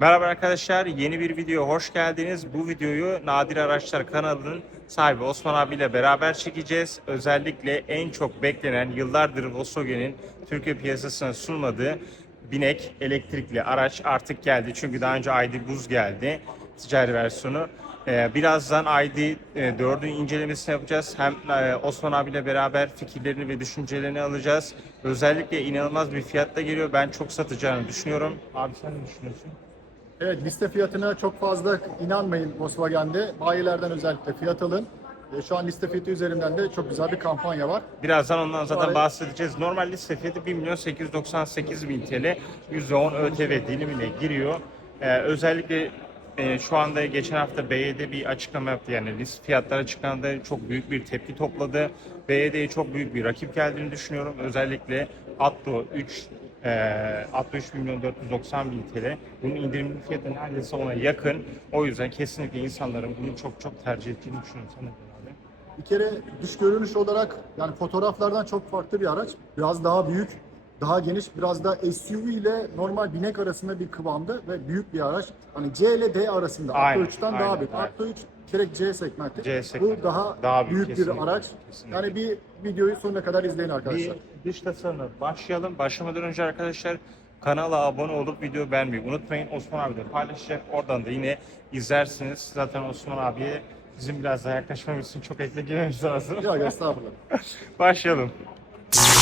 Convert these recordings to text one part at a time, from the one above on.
Merhaba arkadaşlar, yeni bir video hoş geldiniz. Bu videoyu Nadir Araçlar kanalının sahibi Osman abiyle beraber çekeceğiz. Özellikle en çok beklenen yıllardır Volkswagen'in Türkiye piyasasına sunmadığı binek elektrikli araç artık geldi. Çünkü daha önce ID Buz geldi, ticari versiyonu. Ee, Birazdan ID 4'ün incelemesini yapacağız. Hem e, Osman abiyle beraber fikirlerini ve düşüncelerini alacağız. Özellikle inanılmaz bir fiyatla geliyor. Ben çok satacağını düşünüyorum. Abi sen ne düşünüyorsun? Evet liste fiyatına çok fazla inanmayın Volkswagen'de. Bayilerden özellikle fiyat alın. E, Şu an liste fiyatı üzerinden de çok güzel bir kampanya var. Birazdan ondan zaten bahsedeceğiz. Normal liste fiyatı 1 milyon 898 bin TL. %10 ÖTV dilimine giriyor. Ee, özellikle e, şu anda geçen hafta BYD bir açıklama yaptı. Yani liste fiyatlar açıklandı. Çok büyük bir tepki topladı. BYD'ye çok büyük bir rakip geldiğini düşünüyorum. Özellikle Atto 3 e, Atto 3 milyon 490 bin TL. Bunun indirimli fiyatı neredeyse ona yakın. O yüzden kesinlikle insanların bunu çok çok tercih ettiğini düşünüyorum. Bir kere dış görünüş olarak yani fotoğraflardan çok farklı bir araç. Biraz daha büyük, daha geniş, biraz da SUV ile normal binek arasında bir kıvamda ve büyük bir araç. Hani C ile D arasında. Aynen, Atto 3'ten aynen, daha büyük. aynen. Atto 3 direkt C segmenti. C segmenti. Bu daha, Daha büyük, büyük, bir araç. kesinlikle. Yani bir videoyu sonuna kadar izleyin arkadaşlar. Bir dış tasarımla başlayalım. Başlamadan önce arkadaşlar kanala abone olup video beğenmeyi unutmayın. Osman abi de paylaşacak. Oradan da yine izlersiniz. Zaten Osman abiye bizim biraz daha yaklaşmamız için çok ekle girmemiz lazım. Yok estağfurullah. Başlayalım.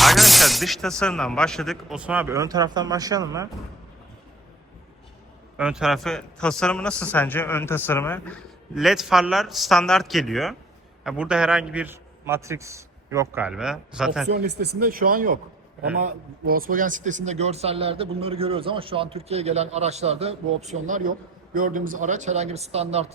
Arkadaşlar dış tasarımdan başladık. Osman abi ön taraftan başlayalım mı? Ön tarafı tasarımı nasıl sence? Ön tasarımı. LED farlar standart geliyor. Ya burada herhangi bir matrix yok galiba. Zaten Opsiyon listesinde şu an yok. Ama Volkswagen sitesinde görsellerde bunları görüyoruz ama şu an Türkiye'ye gelen araçlarda bu opsiyonlar yok. Gördüğümüz araç herhangi bir standart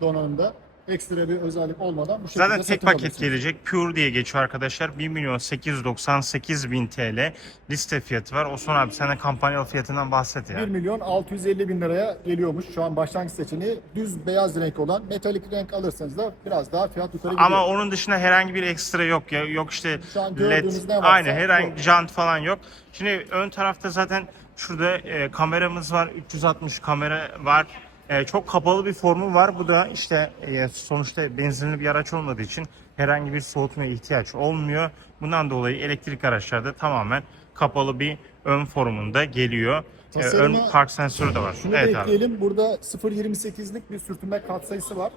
donanımda ekstra bir özellik olmadan bu şekilde Zaten tek satın paket alıyorsunuz. gelecek. Pure diye geçiyor arkadaşlar. 1 milyon 898 bin TL liste fiyatı var. Osman abi sen de kampanyalı fiyatından bahset 1 ya. milyon 650 bin liraya geliyormuş şu an başlangıç seçeneği. Düz beyaz renk olan metalik renk alırsanız da biraz daha fiyat yukarı gidiyor. Ama onun dışında herhangi bir ekstra yok ya. Yok işte Şu an led, gördüğünüz ne varsa aynı herhangi jant falan yok. Şimdi ön tarafta zaten şurada e, kameramız var. 360 kamera var. E, çok kapalı bir formu var. Bu da işte e, sonuçta benzinli bir araç olmadığı için herhangi bir soğutmaya ihtiyaç olmuyor. Bundan dolayı elektrik araçlarda tamamen kapalı bir ön formunda geliyor. E, ön Tasarımı- park sensörü de var. Şunu evet da abi. ekleyelim. Burada 0.28'lik bir sürtünme katsayısı var.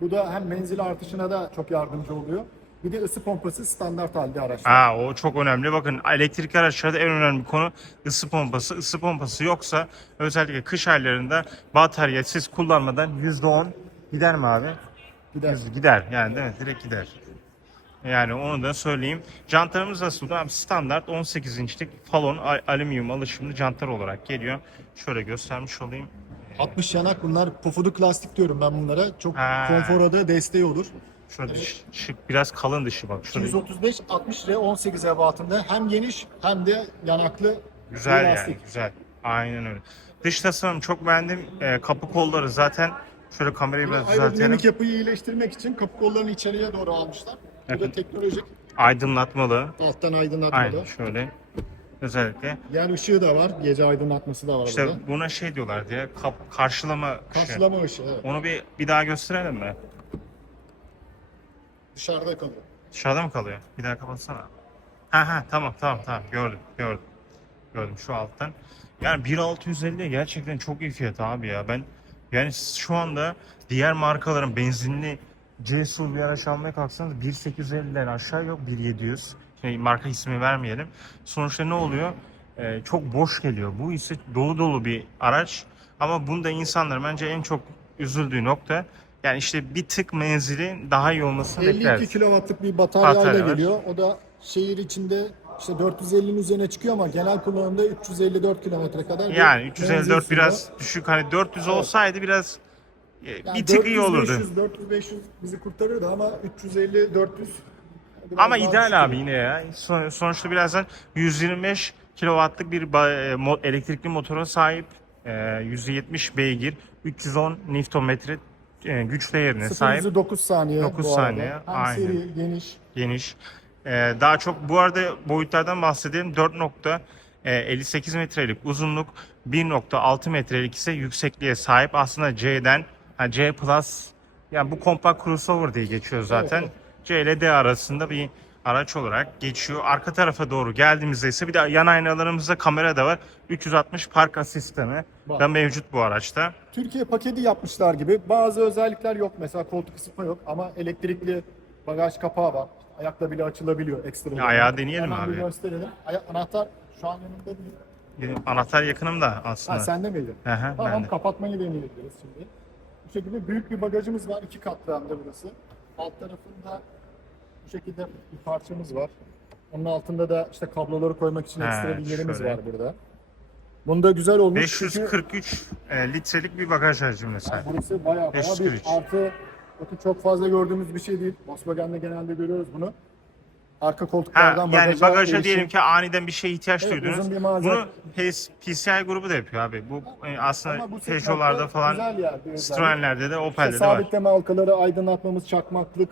Bu da hem menzil artışına da çok yardımcı oluyor. Bir de ısı pompası standart halde araçta. Aa, o çok önemli. Bakın elektrik araçlarda en önemli konu ısı pompası. Isı pompası yoksa özellikle kış aylarında batarya siz kullanmadan %10 gider mi abi? Gider. Gider yani değil mi? Direkt gider. Yani onu da söyleyeyim. Jantlarımız nasıl? Abi standart 18 inçlik falon al- alüminyum alışımlı jantlar olarak geliyor. Şöyle göstermiş olayım. 60 yanak bunlar pofuduk lastik diyorum ben bunlara. Çok Ha. konfora da desteği olur. Şöyle ş- şık biraz kalın dışı bak. Şöyle 235 60 R 18 ebatında hem geniş hem de yanaklı Güzel yani güzel. Aynen öyle. Dış tasarım çok beğendim. Ee, kapı kolları zaten şöyle kamerayı biraz düzeltelim. Yapıyı iyileştirmek için kapı kollarını içeriye doğru almışlar. Bu da Evet. teknolojik Aydınlatmalı. alttan aydınlatmalı. Aynen şöyle. Özellikle. Yani ışığı da var. Gece aydınlatması da var İşte burada. buna şey diyorlar diye kap, karşılama ışığı. Karşılama ışığı. Evet. Onu bir bir daha gösterelim mi? Dışarıda kalıyor. Dışarıda mı kalıyor? Bir daha kapatsana. Ha ha tamam tamam tamam gördüm gördüm. Gördüm şu alttan. Yani 1650 gerçekten çok iyi fiyat abi ya. Ben yani şu anda diğer markaların benzinli C SUV bir araç almaya kalksanız 1850'den aşağı yok 1700. Şey, marka ismi vermeyelim. Sonuçta ne oluyor? Ee, çok boş geliyor. Bu ise dolu dolu bir araç. Ama bunda insanlar bence en çok üzüldüğü nokta yani işte bir tık menzili daha iyi olmasını 52 bekleriz. kilowattlık bir bataryayla Batarya var. geliyor. O da şehir içinde işte 450'nin üzerine çıkıyor ama genel kullanımda 354 kilometre kadar Yani menzil 354 sunuyor. biraz düşük. Hani 400 olsaydı biraz e, Yani bir tık iyi 400, olurdu. 500, 400 500 bizi kurtarırdı ama 350 400 biraz Ama daha ideal abi yine ya. Son- sonuçta birazdan 125 kW'lık bir e, elektrikli motora sahip. E, 170 beygir, 310 Nm e, güç değerine sahip. yüzü 9 saniye 9 bu arada. saniye, Hem aynen. seri geniş. geniş. Ee, daha çok bu arada boyutlardan bahsedelim. 4.58 metrelik uzunluk, 1.6 metrelik ise yüksekliğe sahip. Aslında C'den yani C Plus yani bu kompakt crossover diye geçiyor zaten. Evet, C ile D arasında bir araç olarak geçiyor. Arka tarafa doğru geldiğimizde ise bir de yan aynalarımızda kamera da var. 360 park asistanı Var. da mevcut bu araçta. Türkiye paketi yapmışlar gibi. Bazı özellikler yok. Mesela koltuk ısıtma yok ama elektrikli bagaj kapağı var. Ayakla bile açılabiliyor ekstra. Ya ayağı deneyelim Hemen abi. Bir gösterelim. Aya- anahtar şu an yanımda değil. Benim anahtar yakınımda Ha aslında. sende miydi? Hı hı, tamam bende. kapatmayı deneyebiliriz şimdi. Bu şekilde büyük bir bagajımız var. iki katlı hem de burası. Alt tarafında bu şekilde bir parçamız var. Onun altında da işte kabloları koymak için He, ekstra bir yerimiz şöyle. var burada. Bunda güzel olmuş. çünkü- 543 e, litrelik bir bagaj hacmi mesela. Yani burası bayağı bayağı 543. bir artı bakın çok fazla gördüğümüz bir şey değil. Volkswagen'de genelde görüyoruz bunu. Arka Ha, koltuklardan yani bagaja, erişim. diyelim ki aniden bir şeye ihtiyaç Evet, duydunuz. uzun bir Bunu PS, PCI grubu da yapıyor abi. Bu e, aslında Ama bu Peugeot'larda segmentte falan, güzel yer, bir özellik. Citroen'lerde de İşte Opel'de de var. sabitleme halkaları, aydınlatmamız, çakmaklık,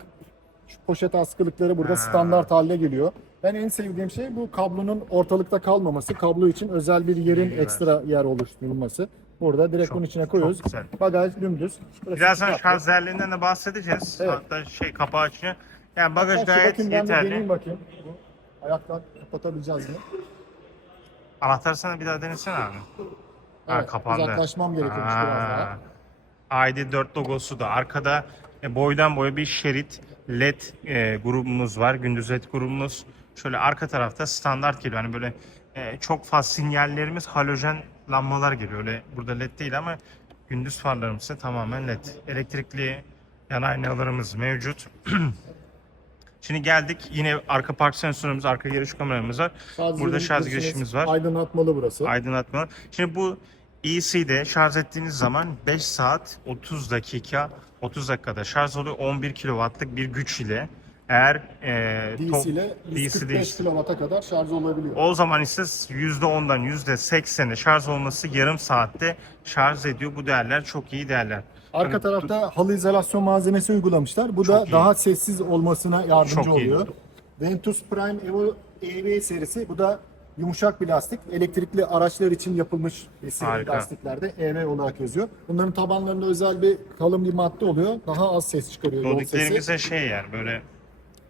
şu poşet askılıkları burada standart haline geliyor. Ben en sevdiğim şey bu kablonun ortalıkta kalmaması. Kablo için özel bir yerin İyi ekstra yer oluşturulması. Burada direkt Çok- bunun içine koyuyoruz. güzel. Bagaj dümdüz. Burası Birazdan iki katlı. şarj de bahsedeceğiz. Evet. Hatta şey kapağı açıyor. Yani bagaj Şu gayet bakayım ben deneyeyim yeterli. bakayım. Bu Ayaktan kapatabileceğiz mi? Anahtar sana bir daha denesene abi. Ha, Evet, kapandı. uzaklaşmam gerekiyormuş biraz daha. ID4 logosu da arkada e, boydan boya bir şerit LED e, grubumuz var. Gündüz LED grubumuz. Şöyle arka tarafta standart geliyor. Hani böyle e, çok fazla sinyallerimiz halojen lambalar geliyor. Öyle burada LED değil ama gündüz farlarımız ise tamamen LED. Elektrikli yan aynalarımız mevcut. Şimdi geldik yine arka park sensörümüz, arka giriş kameramız var. Şarj Burada şarj girişimiz var. Aydınlatmalı burası. aydınlatma. Şimdi bu EC'de şarj ettiğiniz zaman 5 saat 30 dakika 30 dakikada şarj oluyor 11 kW'lık bir güç ile. Eğer e, DC ile DC 145 değil. kW'a kadar şarj olabiliyor. o zaman ise %10'dan %80'e şarj olması yarım saatte şarj ediyor. Bu değerler çok iyi değerler. Arka Hani tarafta halı izolasyon malzemesi uygulamışlar. Bu da iyi. daha sessiz olmasına yardımcı Çok iyi. oluyor. Ventus Prime Evo EV serisi. Bu da yumuşak bir lastik. Elektrikli araçlar için yapılmış Harika. lastiklerde EV olarak yazıyor. Bunların tabanlarında özel bir kalın bir madde oluyor. Daha az ses çıkarıyor yol sesi. Şey yani böyle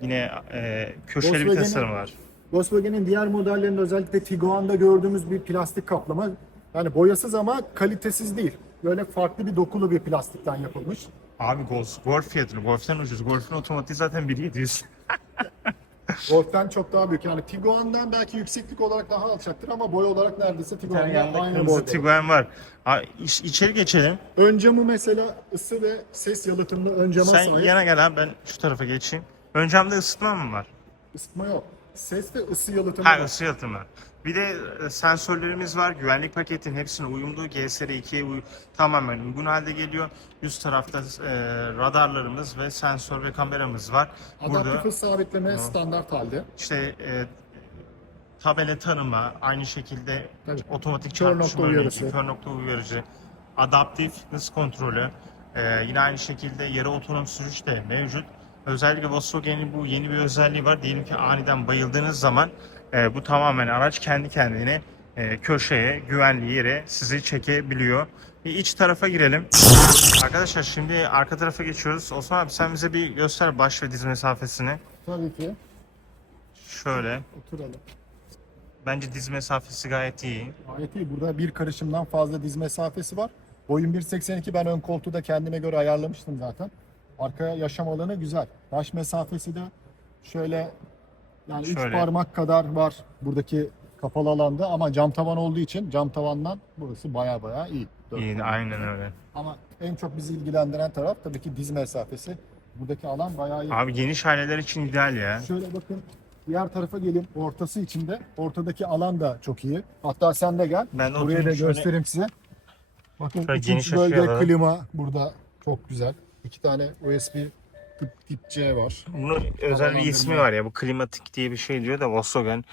yine e, köşeli bir tasarım var. Volkswagen'in diğer modellerinde özellikle Tiguan'da gördüğümüz bir plastik kaplama. Yani boyasız ama kalitesiz değil. Böyle farklı bir dokulu bir plastikten yapılmış. Abi Golf, Golf fiyatını, Golf'ten ucuz. Golf'ün otomatiği zaten 1700. Golf'ten çok daha büyük. Yani Tiguan'dan belki yükseklik olarak daha alçaktır ama boy olarak neredeyse Tiguan'la aynı Kırmızı boyda. Tiguan var. Ha, iç- içeri geçelim. Ön camı mesela ısı ve ses yalıtımlı ön cama Sen sahip. yana gel abi ben şu tarafa geçeyim. Ön camda ısıtma mı var? Isıtma yok. Ses ve ısı yalıtımı Ha var. ısı yalıtımı. Bir de e, sensörlerimiz var. Güvenlik paketin hepsine uyumlu. GSR2'ye uy- tamamen uygun halde geliyor. Üst tarafta e, radarlarımız ve sensör ve kameramız var. Adaptif Burada hız sabitleme standart halde. işte e, tabela tanıma, aynı şekilde Tabii. otomatik Kör nokta çarpışma uyarısı. kör nokta uyarıcı, adaptif hız kontrolü, e, yine aynı şekilde yarı otonom sürüş de mevcut. Özellikle Volkswagen'in bu yeni bir özelliği var. Diyelim ki aniden bayıldığınız zaman e, bu tamamen araç kendi kendine e, köşeye, güvenli yere sizi çekebiliyor. Bir iç tarafa girelim. Arkadaşlar şimdi arka tarafa geçiyoruz. Osman abi sen bize bir göster baş ve diz mesafesini. Tabii ki. Şöyle. Oturalım. Bence diz mesafesi gayet iyi. Gayet iyi. Burada bir karışımdan fazla diz mesafesi var. Boyum 1.82. Ben ön koltuğu da kendime göre ayarlamıştım zaten. Arkaya yaşam alanı güzel. Baş mesafesi de şöyle yani 3 Şöyle. parmak kadar var buradaki kapalı alanda ama cam tavan olduğu için cam tavandan burası baya baya iyi. Dört İyi, parmak. aynen öyle. Ama en çok bizi ilgilendiren taraf tabii ki diz mesafesi. Buradaki alan bayağı iyi. Abi geniş aileler için ideal ya. Şöyle bakın diğer tarafa gelin. Ortası içinde. Ortadaki alan da çok iyi. Hatta sen de gel. Ben Buraya da şöyle. göstereyim size. Bakın geniş bölge alalım. klima burada çok güzel. İki tane USB tip, C var. Bunun özel bir ismi var ya. Bu klimatik diye bir şey diyor da Volkswagen Üç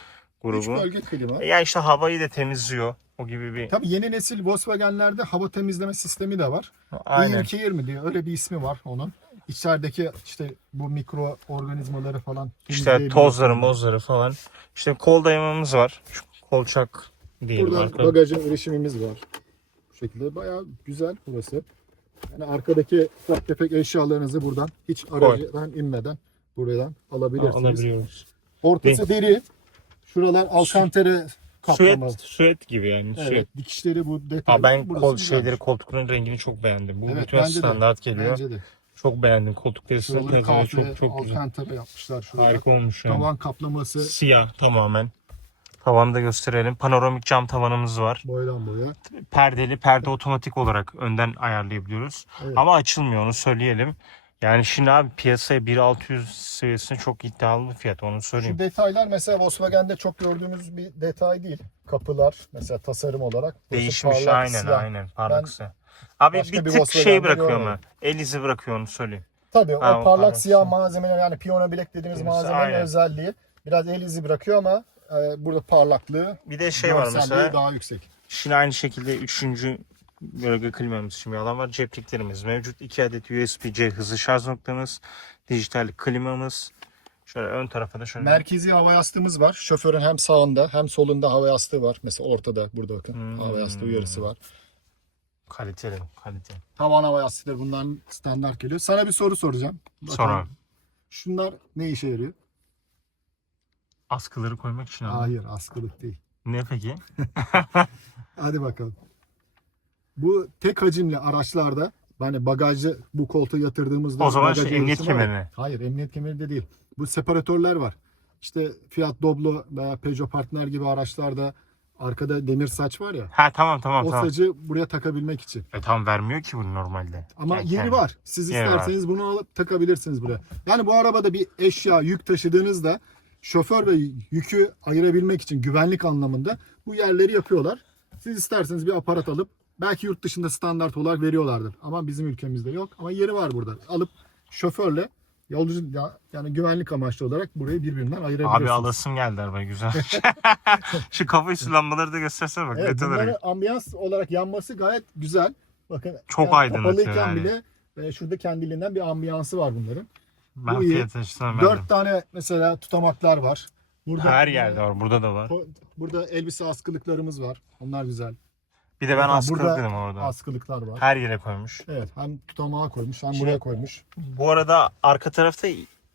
grubu. bölge klima. Ya işte havayı da temizliyor. O gibi bir. Tabii yeni nesil Volkswagen'lerde hava temizleme sistemi de var. Aynen. Air Care mi diyor. Öyle bir ismi var onun. İçerideki işte bu mikro organizmaları falan İşte tozları, mozları falan. İşte kol dayamamız var. Şu kolçak Diyelim Burada arka- bagaja erişimimiz var. Bu şekilde bayağı güzel burası. Yani arkadaki ufak tefek eşyalarınızı buradan hiç aracıdan inmeden buradan alabilirsiniz. alabiliyoruz. Ortası deri. Şuralar alkantere kaplama. Süet, süet gibi yani. Evet, Süet. dikişleri bu detay. Aa, ben kol güzelmiş. şeyleri koltukların rengini çok beğendim. Bu Evet, bütün bence de. standart geliyor. Bence de. Çok beğendim. Koltuk derisi Şuraları çok, kahve, çok çok güzel. alkantere yapmışlar şurada. Harika olmuş yani. Tavan kaplaması Siyah tamamen. Tavanı da gösterelim. Panoramik cam tavanımız var. boydan boya. Perdeli, perde otomatik olarak önden ayarlayabiliyoruz. Evet. Ama açılmıyor onu söyleyelim. Yani şimdi abi piyasaya 1600 seviyesinde çok iddialı bir fiyat onu söyleyeyim. Şu detaylar mesela Volkswagen'de çok gördüğümüz bir detay değil. Kapılar mesela tasarım olarak. Değişmiş parlak aynen siyah. aynen parlak siyah. Abi bir bir tık şey bırakıyor mu? El izi bırakıyor onu söyleyeyim. Tabii Ha, o parlak parlak siyah malzemeler yani piyano bilek dediğimiz Dediğimiz, malzemenin aynen. özelliği biraz el izi bırakıyor ama e, burada parlaklığı Bir de şey var mesela. daha yüksek. Şimdi aynı şekilde üçüncü bölge klimamız için bir alan var. Cepliklerimiz mevcut. 2 adet USB-C hızlı şarj noktamız. Dijital klimamız. Şöyle ön tarafa da şöyle. Merkezi hava yastığımız var. Şoförün hem sağında hem solunda hava yastığı var. Mesela ortada burada bakın Hmm. hava yastığı uyarısı var. Kaliteli, kaliteli. Tavan hava yastıkları bundan standart geliyor. Sana bir soru soracağım. Bakalım, Sonra Şunlar ne işe yarıyor? Askıları koymak için abi. Hayır askılık değil. Ne peki? Hadi bakalım. Bu tek hacimli araçlarda hani bagajı bu koltuğa yatırdığımızda O zaman bagaj şey, emniyet yarısı var ya. kemeri. Hayır emniyet kemeri de değil. Bu separatörler var. İşte Fiat Doblo veya Peugeot Partner gibi araçlarda arkada demir saç var ya. Ha tamam tamam o tamam. sacı buraya takabilmek için. E tam vermiyor ki bunu normalde. Ama Yani yeri kendi- var. Siz Yeri var. isterseniz bunu alıp takabilirsiniz buraya. Yani bu arabada bir eşya, yük taşıdığınızda şoför ve yükü ayırabilmek için güvenlik anlamında bu yerleri yapıyorlar. Siz isterseniz bir aparat alıp belki yurt dışında standart olarak veriyorlardır. Ama bizim ülkemizde yok. Ama yeri var burada. Alıp şoförle yolcu yani güvenlik amaçlı olarak burayı birbirinden ayırabilirsiniz. Abi alasım geldi arabaya güzel. Şu kafa üstü lambaları da göstersene bak. Evet, bunların ambiyans olarak yanması gayet güzel. Bakın Çok yani aydınlatıyor yani. bile e, şurada kendiliğinden bir ambiyansı var bunların. Ben bu iyi. Dört tane mesela tutamaklar var. Burada Her yerde var. Burada da var. Bu- Burada elbise askılıklarımız var. Onlar güzel. Bir de ben askılık burada dedim orada. Askılıklar var. Her yere koymuş. Evet, hem tutamağa koymuş hem Şimdi- buraya koymuş. Bu arada arka tarafta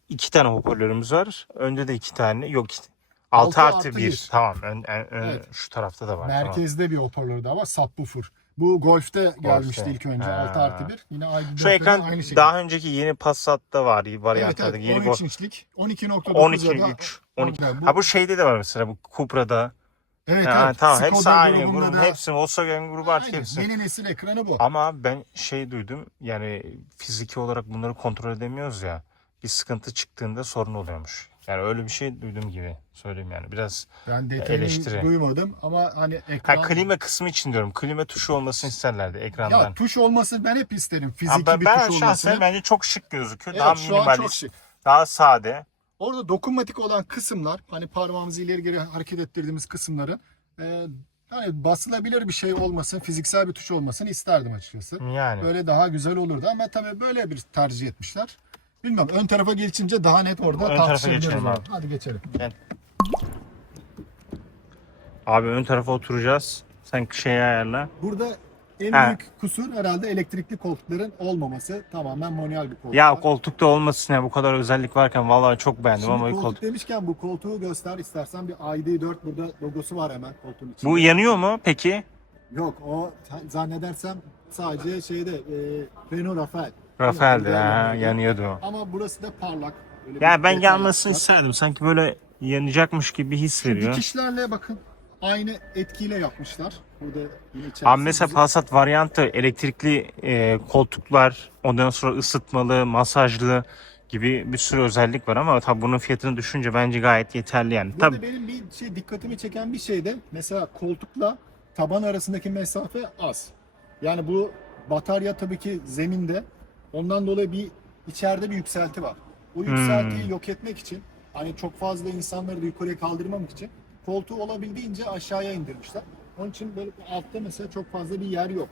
iki tane hoparlörümüz var. Önde de iki tane. Yok işte. 6 Altı artı artı 1. bir. Tamam. Ön, ön- ön- Evet. Şu tarafta da var. Tamam. Merkezde bir hoparlörü daha var. Subwoofer. Bu Golf'te gelmişti ilk önce. Ha. 6 artı 1. Yine aynı Şu ekran aynı şekilde. daha önceki yeni Passat'ta var. evet, Varyantlarda. evet, yeni 13 bu. inçlik. 12.9 12 ya da 3 12. orijinal. Bu- Ha bu şeyde de var mesela bu Cupra'da. Evet, Ha, evet. tamam Skoda hepsi aynı grubunda grubun. da- Hepsi Volkswagen grubu artık Aynen, hepsi. Yeni nesil ekranı bu. Ama abi ben şey duydum yani fiziki olarak bunları kontrol edemiyoruz ya. Bir sıkıntı çıktığında sorun oluyormuş. Yani öyle bir şey duydum gibi söyleyeyim yani. Biraz Ben detayını eleştiri. duymadım ama hani ekran... ha, klima kısmı için diyorum. Klima tuşu olmasını isterlerdi ekrandan. Ya tuş olması ben hep isterim. Ama Fiziki ben, bir ben tuş şahsen olmasını. bence çok şık gözüküyor. Evet, daha minimalist, daha sade. Orada dokunmatik olan kısımlar hani parmağımızı ileri geri hareket ettirdiğimiz kısımların e, hani basılabilir bir şey olmasın, fiziksel bir tuş olmasını isterdim açıkçası. Yani. Böyle daha güzel olurdu ama tabii böyle bir tercih etmişler. Bilmem ön tarafa geçince daha net orada Ön tarafa tartışabiliriz. geçelim onu. abi. Hadi geçelim. Abi ön tarafa oturacağız. Sen şeyi ayarla. Burada en Ha. büyük kusur herhalde elektrikli koltukların olmaması. Tamamen manuel bir koltuk. Ya koltukta olmasın ya bu kadar özellik varken vallahi çok beğendim Şimdi ama koltuk, koltuk. demişken bu koltuğu göster istersen bir ID4 burada logosu var hemen koltuğun içinde. Bu yanıyor mu peki? Yok o zannedersem sadece şeyde e, Renault Rafael. Rafael'di ha yanıyordu. o. Ama burası da parlak. Böyle bir Ya ben detay yanmasını isterdim. Sanki böyle yanacakmış gibi bir his Şu veriyor. dikişlerle bakın aynı etkiyle yapmışlar. Burada yine içerisinde Abi mesela bizi- Passat varyantı elektrikli e, koltuklar, ondan sonra ısıtmalı, masajlı gibi bir sürü özellik var ama tabii bunun fiyatını düşünce bence gayet yeterli yani. Burada Tabii benim bir şey dikkatimi çeken bir şey de mesela koltukla taban arasındaki mesafe az. Yani bu batarya tabii ki zeminde. Ondan dolayı bir içeride bir yükselti var. O Hmm. yükseltiyi yok etmek için hani çok fazla insanları da yukarıya kaldırmamak için koltuğu olabildiğince aşağıya indirmişler. Onun için böyle altta mesela çok fazla bir yer yok.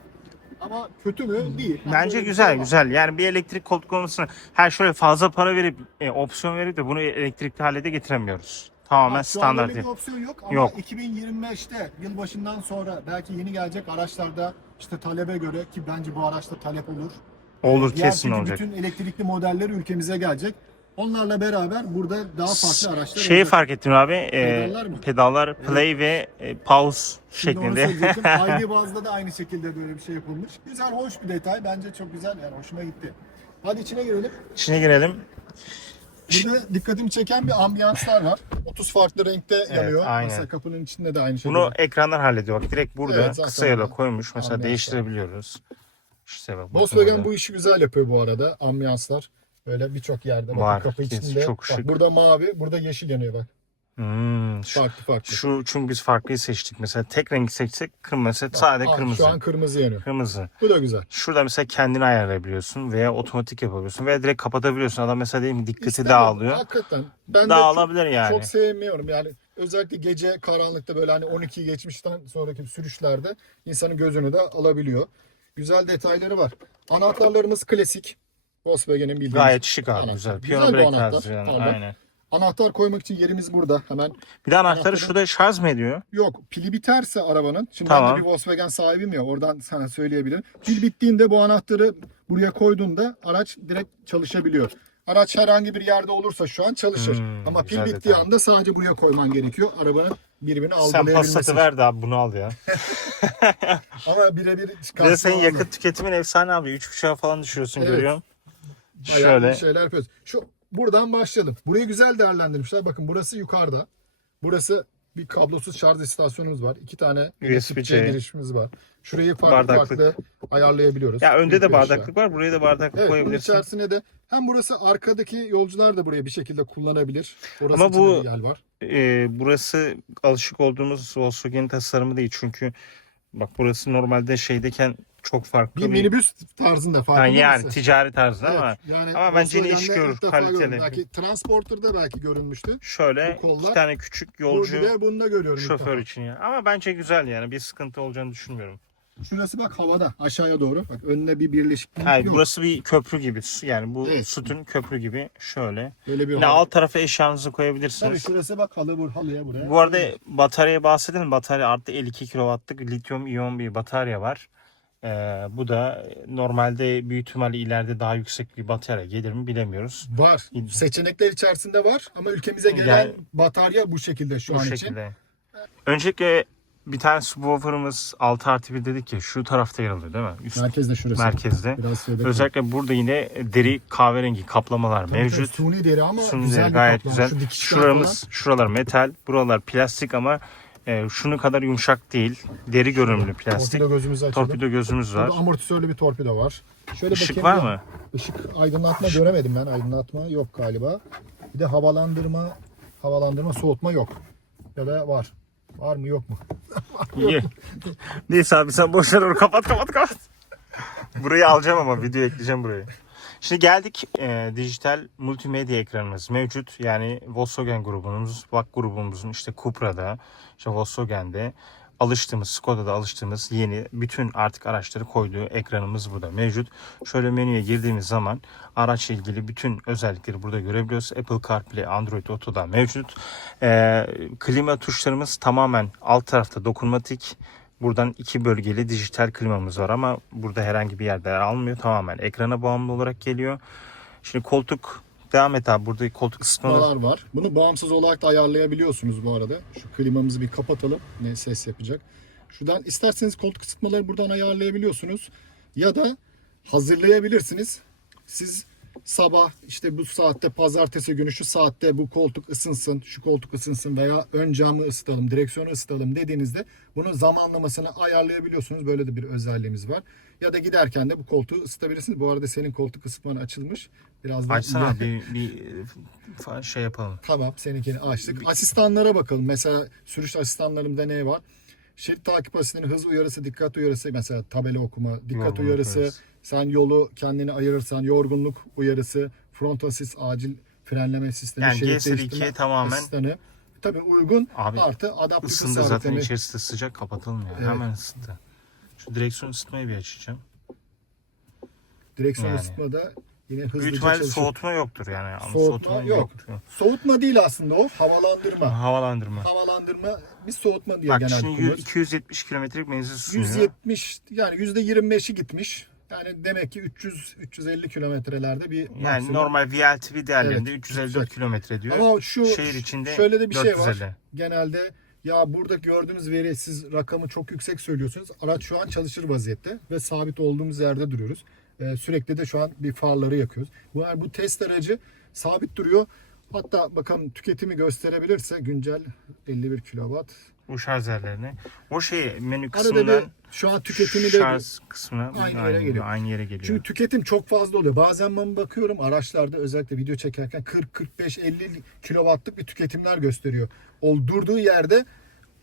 Ama kötü mü? Değil. Yani bence güzel şey güzel. Yani bir elektrik koltuk olmasını her şöyle fazla para verip e, opsiyon verip de bunu elektrikli hale de getiremiyoruz. Tamamen şu standart değil. bir opsiyon yok ama Yok. 2025'te yılbaşından sonra belki yeni gelecek araçlarda işte talebe göre ki bence bu araçta talep olur. Olur Diğer kesin çünkü olacak. bütün elektrikli modeller ülkemize gelecek. Onlarla beraber burada daha farklı araçlar Şeyi olacak. fark ettim abi. e, Pedallar mı? pedallar play ve e, pause Şimdi onu şeklinde. söyleyecektim. Aile bazda da aynı şekilde böyle bir şey yapılmış. Güzel, hoş bir detay. Bence çok güzel. Yani hoşuma gitti. Hadi içine girelim. İçine girelim. Burada dikkatimi çeken bir ambiyanslar var. 30 farklı renkte yanıyor. aynen. Mesela kapının içinde de aynı şey. Bunu ekranlar hallediyor. Bak direkt burada Evet, zaten kısa yola öyle. koymuş. Mesela Ambiyanslar. değiştirebiliyoruz. Bak. bakın Volkswagen bu işi güzel yapıyor bu arada. Ambiyanslar. Böyle birçok yerde. Bakın Var, kapı kesin, içinde. çok bak, şık. burada mavi, burada yeşil yanıyor bak. Hmm, şu, Farklı farklı. şu çünkü biz farklıyı seçtik. Mesela tek renk seçsek kırmızı. Bak, Sadece aa, kırmızı. Şu an kırmızı yanıyor. Kırmızı. Bu da güzel. Şurada mesela kendini ayarlayabiliyorsun veya otomatik yapabiliyorsun veya direkt kapatabiliyorsun. Adam mesela diyelim dikkati İstemiyorum. dağılıyor. Hakikaten. Ben de Dağılabilir çok, yani. çok sevmiyorum. Yani özellikle gece karanlıkta böyle hani 12'yi geçmişten sonraki sürüşlerde insanın gözünü de alabiliyor. Güzel detayları var. Anahtarlarımız klasik. Volkswagen'in bildiğimiz. Gayet şık abi Anahtar. güzel. Güzel Piyano break anahtar, tarzı yani. pardon. Aynen. Anahtar koymak için yerimiz burada. Hemen Bir de anahtarı Anahtarı- şurada şarj mı ediyor? Yok pili biterse arabanın. Şimdi ben Tamam. de bir Volkswagen sahibim ya oradan sana söyleyebilirim. Pil bittiğinde bu anahtarı buraya koyduğunda araç direkt çalışabiliyor. Araç herhangi bir yerde olursa şu an çalışır. Hmm, Ama pil bittiği detay. anda sadece buraya koyman gerekiyor. Arabanın birbirini Sen algılayabilmesi. Passat'ı ver de abi bunu al ya. Ama birebir Bir de senin yakıt tüketimin efsane abi. 3.5'a falan düşüyorsun Evet. görüyorum. Bayağı Şöyle. şeyler yapıyoruz. Şu buradan başlayalım. Burayı güzel değerlendirmişler. Bakın burası yukarıda. Burası bir kablosuz şarj istasyonumuz var. İki tane USB-C. girişimiz var. Şurayı farklı Bardaklık. farklı ayarlayabiliyoruz. Ya önde de bardaklık var. Buraya da bardaklık Evet, koyabilirsin. içerisine de hem burası arkadaki yolcular da buraya bir şekilde kullanabilir. Burası Ama bu- yer var. Ee, burası alışık olduğumuz Volkswagen tasarımı değil. Çünkü bak burası normalde şeydeken çok farklı Bir minibüs tarzında farkında yani, yani mısın? ticari tarzı Evet, ama yani ama bence yine iş görür, kaliteli. Belki Transporter'da belki görünmüştü. şöyle iki tane küçük yolcu bir de bunu da görüyorum. şoför için ya. Ama bence güzel yani. Bir sıkıntı olacağını düşünmüyorum. Şurası bak havada aşağıya doğru. Bak önüne bir birleşiklik Hayır, yok. burası bir köprü gibi. Yani bu Evet. sütun köprü gibi şöyle. Böyle bir Yine alt tarafa eşyanızı Tabii koyabilirsiniz. şurası bak halı bu halıya buraya. Bu arada bataryaya bahsedelim. Batarya artı 52 kW'lık lityum iyon bir batarya var. Ee, bu da normalde büyük ihtimalle ileride daha yüksek bir batarya gelir mi bilemiyoruz. var. Seçenekler içerisinde var ama ülkemize gelen Yani- batarya bu şekilde şu Bu an için. şekilde. Öncelikle bir tane subwoofer'ımız 6 artı 1 dedik ya şu tarafta yer alıyor değil mi? Üst Merkezde şurası. merkezde. Biraz. Özellikle burada yine deri kahverengi kaplamalar Tabii mevcut. tabii, Suni deri ama Suni güzel deri gayet kaplama. güzel. Şu Şuramız, şuralar metal, buralar plastik ama e, şunu kadar yumuşak değil. Deri görünümlü plastik. Torpido gözümüzü açalım. Torpido gözümüz var. Burada amortisörlü bir torpido var. Şöyle Işık var ya. mı? Işık aydınlatma göremedim ben. Aydınlatma yok galiba. Bir de havalandırma, havalandırma, soğutma yok. Ya da var. Var mı yok mu? İyi. Neyse abi sen boş ver onu kapat kapat kapat. Burayı alacağım ama video ekleyeceğim buraya. Şimdi geldik e, dijital multimedya ekranımız mevcut. Yani Volkswagen grubumuz, VAK grubumuzun işte Cupra'da, işte Volkswagen'de alıştığımız, Skoda'da alıştığımız yeni bütün artık araçları koyduğu ekranımız burada mevcut. Şöyle menüye girdiğimiz zaman araçla ilgili bütün özellikleri burada görebiliyoruz. Apple CarPlay, Android Auto'da mevcut. E, klima tuşlarımız tamamen alt tarafta dokunmatik. Buradan iki bölgeli dijital klimamız var ama burada herhangi bir yerde yer almıyor. Tamamen ekrana bağımlı olarak geliyor. Şimdi koltuk devam et abi. Burada koltuk. Isıtmalar var. Bunu bağımsız olarak da ayarlayabiliyorsunuz bu arada. Şu klimamızı bir kapatalım. Ne ses yapacak. Şuradan isterseniz koltuk ısıtmaları buradan ayarlayabiliyorsunuz. Ya da hazırlayabilirsiniz. Siz sabah işte bu saatte pazartesi günü şu saatte bu koltuk ısınsın, şu koltuk ısınsın veya ön camı ısıtalım, direksiyonu ısıtalım dediğinizde bunun zamanlamasını ayarlayabiliyorsunuz. Böyle de bir özelliğimiz var. Ya da giderken de bu koltuğu ısıtabilirsiniz. Bu arada senin koltuk ısıtman açılmış. Biraz da Açsana bir, bir şey yapalım. Tamam seninkini açtık. Asistanlara bakalım. Mesela sürüş asistanlarımda ne var? Şerit takip asistanı, hız uyarısı, dikkat uyarısı, mesela tabela okuma, dikkat Yorgunluk uyarısı, uyarısı. Sen yolu kendini ayırırsan yorgunluk uyarısı, front assist, acil frenleme sistemi, Yani şerit GSL2'ye değiştirme tamamen- asistanı. Tabii uygun Abi, artı adaptif hız Isındı zaten sabitleme. içerisi sıcak kapatalım ya. Evet. Hemen ısıttı. Şu direksiyon ısıtmayı bir açacağım. Direksiyon Yani. ısıtmada Yine Büyük hızlıca ihtimalle çalışıyor. soğutma yoktur yani. Ama Soğutma yok. yoktur. Soğutma değil aslında o. Havalandırma. Havalandırma. Havalandırma bir soğutma diye Bak genelde şimdi kullanıyoruz. 270 kilometrelik menzil sunuyor. 170 yani %25'i gitmiş. Yani demek ki 300 350 kilometrelerde bir Yani maksimum. normal VLTV değerlerinde Evet, 354 kilometre diyor. Ama şu Şehir içinde şöyle de bir şey 450. var. Genelde ya burada gördüğünüz veri siz rakamı çok yüksek söylüyorsunuz. Araç şu an çalışır vaziyette ve sabit olduğumuz yerde duruyoruz. Ee, sürekli de şu an bir farları yakıyoruz. Bu, bu test aracı sabit duruyor. Hatta bakalım tüketimi gösterebilirse güncel 51 kilowatt. Bu şarj yerlerini. O şey menü Arada kısmından bir şu an tüketimi de şarj kısmına Aynı aynı, yere aynı, geliyor. aynı yere geliyor. Çünkü tüketim çok fazla oluyor. Bazen ben bakıyorum araçlarda özellikle video çekerken 40 45 50 kilowattlık bir tüketimler gösteriyor. O durduğu yerde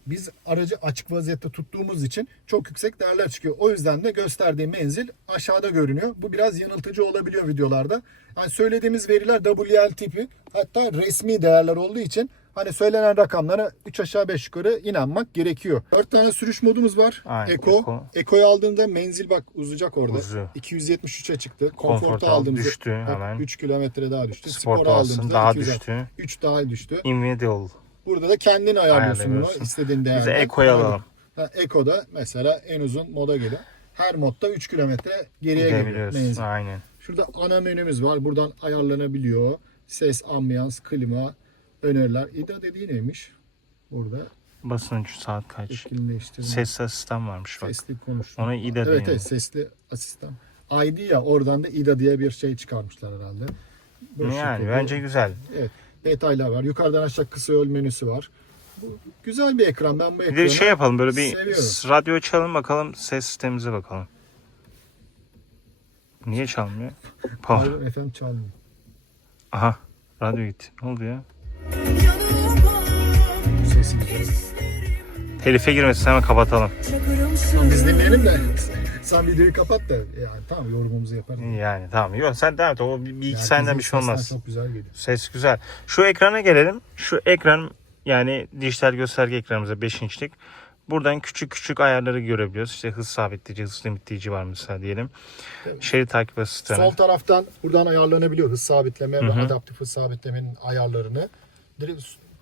biz aracı açık vaziyette tuttuğumuz için çok yüksek değerler çıkıyor. O yüzden de gösterdiği menzil aşağıda görünüyor. Bu biraz yanıltıcı olabiliyor videolarda. Yani söylediğimiz veriler WL tipi hatta resmi değerler olduğu için hani söylenen rakamlara 3 aşağı 5 yukarı inanmak gerekiyor. 4 tane sürüş modumuz var. Aynen, Eco. Eco. Eco'yu aldığında menzil bak uzayacak orada. Uzuyor. 273'e çıktı. Konforta Konforta al- aldığımızda düştü hemen. 3 kilometre daha düştü. Sport Spor'a aldığımızda daha 200 düştü. 3 daha düştü. Invidial. Burada da kendin ayarlıyorsun bunu istediğin Biz değerden. de Eco'yu alalım. Ha, Eco'da mesela en uzun moda geliyor. Her modda 3 kilometre geriye geliyor menzil. Aynen. Şurada ana menümüz var. Buradan ayarlanabiliyor. Ses, ambiyans, klima, öneriler. İda dediği neymiş? Burada Basınç saat kaç? etkinleştirme. Ses asistan varmış bak. Sesli konuşma. Ona İDA Evet deniyor. evet sesli asistan. ID ya oradan da İDA diye bir şey çıkarmışlar herhalde. Bu Yani şekilde. bence güzel. Evet detaylar var. Yukarıdan aşağı kısa yol menüsü var. Bu güzel bir ekran. Ben bu Bir şey yapalım böyle bir seviyorum. radyo açalım bakalım ses sistemimize bakalım. Niye çalmıyor? Power. FM çalmıyor. Aha. Radyo gitti. Ne oldu ya? Telife girmesin hemen kapatalım. Tamam, biz dinleyelim de sen videoyu kapat da yani tamam yorumumuzu yaparız. Yani tamam. Yok sen devam et. O bir, bir iki Yani senden bir şey olmaz. Çok güzel geliyor. Ses güzel. Şu ekrana gelelim. Şu ekran yani dijital gösterge ekranımızda 5 inçlik. Buradan küçük küçük ayarları görebiliyoruz. İşte hız sabitleyici, hız limitleyici var mesela diyelim. Şerit takip asistanı. Sol taraftan buradan ayarlanabiliyor hız sabitleme ve hı. adaptif hız sabitlemenin ayarlarını.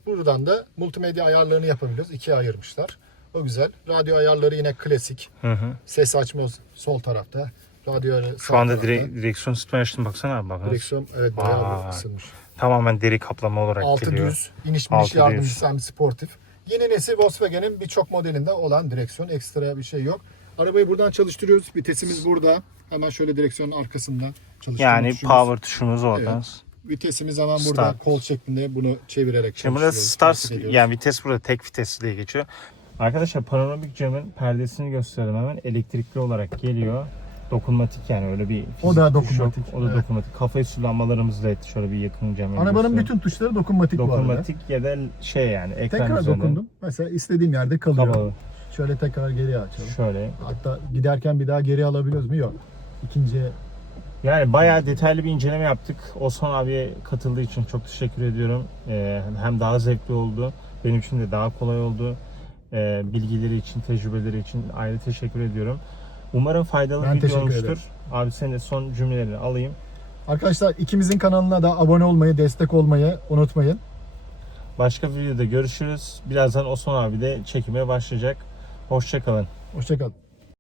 Buradan da multimedya ayarlarını yapabiliyoruz. İkiye ayırmışlar. O güzel. Radyo ayarları yine klasik. Hı hı. Ses açma sol tarafta. Radyo Şu anda tarafta. dire- direksiyon ısıtmayı açtım baksana abi. Bak. Direksiyon evet bayağı ısınmış. Tamamen deri kaplama olarak Altı geliyor. düz, iniş biniş yardımcısı hem sportif. Yeni nesil Volkswagen'in birçok modelinde olan direksiyon. Ekstra bir şey yok. Arabayı buradan çalıştırıyoruz. Vitesimiz burada. Hemen şöyle direksiyonun arkasından çalıştırma Yani tuşumuz. power tuşumuz orada. Evet. Vitesimiz hemen burada Start. kol şeklinde bunu çevirerek Şimdi burada start yani vites burada tek vitesli diye geçiyor. Arkadaşlar panoramik camın perdesini gösterelim hemen. Elektrikli olarak geliyor. Dokunmatik yani öyle bir O da yok. dokunmatik, O da evet. dokunmatik. Kafa üstü lambalarımız led. Şöyle bir yakın cam. Arabanın bütün tuşları dokunmatik, bu arada. dokunmatik ya da şey yani ekran Tekrar üzerinde dokundum. Mesela istediğim yerde kalıyor. kapalı. Şöyle tekrar geriye açalım. Şöyle. Hatta giderken bir daha geri alabiliyoruz mu? Yok. İkinciye Yani bayağı detaylı bir inceleme yaptık. Osman abiye katıldığı için çok teşekkür ediyorum. Ee, hem daha zevkli oldu. Benim için de daha kolay oldu. Ee, bilgileri için, tecrübeleri için ayrı teşekkür ediyorum. Umarım faydalı Ben bir video olmuştur. ederim. Abi senin de son cümlelerini alayım. Arkadaşlar ikimizin kanalına da abone olmayı, destek olmayı unutmayın. Başka bir videoda görüşürüz. Birazdan Osman abi de çekime başlayacak. Hoşçakalın. Hoşçakalın.